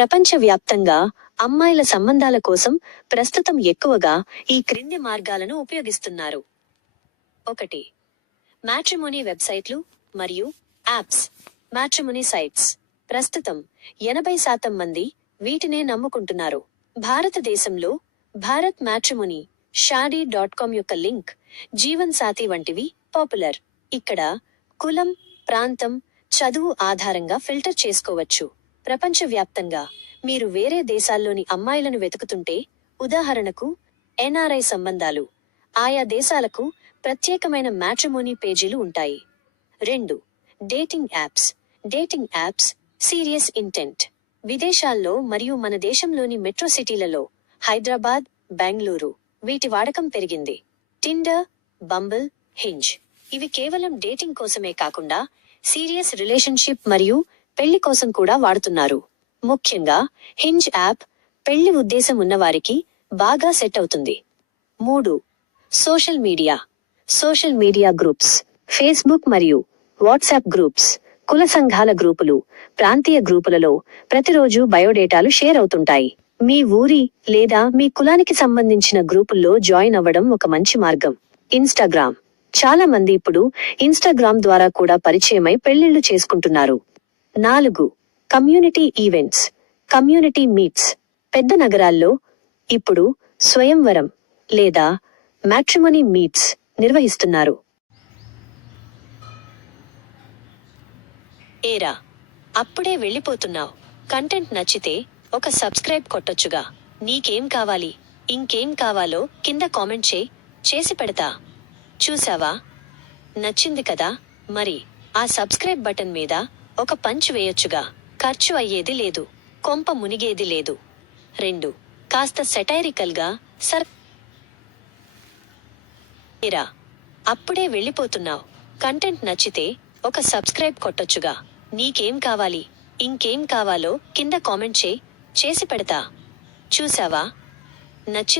ప్రపంచవ్యాప్తంగా అమ్మాయిల సంబంధాల కోసం ప్రస్తుతం ఎక్కువగా ఈ క్రింది మార్గాలను ఉపయోగిస్తున్నారు. 1. మ్యాట్రిమోనీ వెబ్సైట్లు మరియు యాప్స్. Matrimony sites. ప్రస్తుతం 80% మంది వీటినే నమ్ముకుంటున్నారు. భారతదేశంలో భారత్ మ్యాట్రిమోనీ, షాడీ.com యొక్క లింక్, జీవన్ సాథీ వంటివి పాపులర్. ఇక్కడ కులం, ప్రాంతం, చదువు ఆధారంగా ఫిల్టర్ చేసుకోవచ్చు. ప్రపంచవ్యాప్తంగా మీరు వేరే దేశాల్లోని అమ్మాయిలను వెతుకుతుంటే, ఉదాహరణకు ఎన్ఆర్ఐ సంబంధాలు, ఆయా దేశాలకు ప్రత్యేకమైన మ్యాట్రిమోనీ పేజీలు ఉంటాయి. 2. Dating apps. Dating apps serious intent. విదేశాల్లో మరియు మన దేశంలోని మెట్రో సిటీలలో హైదరాబాద్, బెంగళూరు వీటి వాడకం పెరిగింది. టిండర్, బంబుల్, హింజ్ ఇవి కేవలం డేటింగ్ కోసమే కాకుండా సీరియస్ రిలేషన్షిప్ మరియు పెళ్లి కోసం కూడా వాడుతున్నారు. ముఖ్యంగా హింజ్ యాప్ పెళ్లి ఉద్దేశం ఉన్నవారికి బాగా సెట్ అవుతుంది. 3. Social media. Social media groups. Facebook మరియు వాట్సాప్ గ్రూప్స్, కుల సంఘాల గ్రూపులు, ప్రాంతీయ గ్రూపులలో ప్రతిరోజు బయోడేటాలు షేర్ అవుతుంటాయి. మీ ఊరి లేదా మీ కులానికి సంబంధించిన గ్రూపుల్లో జాయిన్ అవ్వడం ఒక మంచి మార్గం. ఇన్స్టాగ్రామ్. చాలా మంది ఇప్పుడు ఇన్స్టాగ్రామ్ ద్వారా కూడా పరిచయమై పెళ్లిళ్లు చేసుకుంటున్నారు. 4. Community events, community meets. పెద్ద నగరాల్లో ఇప్పుడు స్వయంవరం లేదా మ్యాట్రిమోనీ మీట్స్ నిర్వహిస్తున్నారు. ఏరా, అప్పుడే వెళ్ళిపోతున్నావ్? కంటెంట్ నచ్చితే ఒక సబ్స్క్రైబ్ కొట్టొచ్చుగా. నీకేం కావాలి, ఇంకేం కావాలో కింద కామెంట్ చేసి పెడతా. చూసావా? నచ్చింది కదా? మరి ఆ సబ్స్క్రైబ్ బటన్ మీద ఒక పంచ్ వేయొచ్చుగా. ఖర్చు అయ్యేది లేదు, కొంప మునిగేది లేదు. 2. కాస్త సెటైరికల్గా ఏరా, అప్పుడే వెళ్ళిపోతున్నావ్? కంటెంట్ నచ్చితే ఒక సబ్స్క్రైబ్ కొట్టొచ్చుగా. నీకేం కావాలి, ఇంకేం కావాలో కింద కామెంట్ చేసి పెడతా. చూసావా? నచ్చింది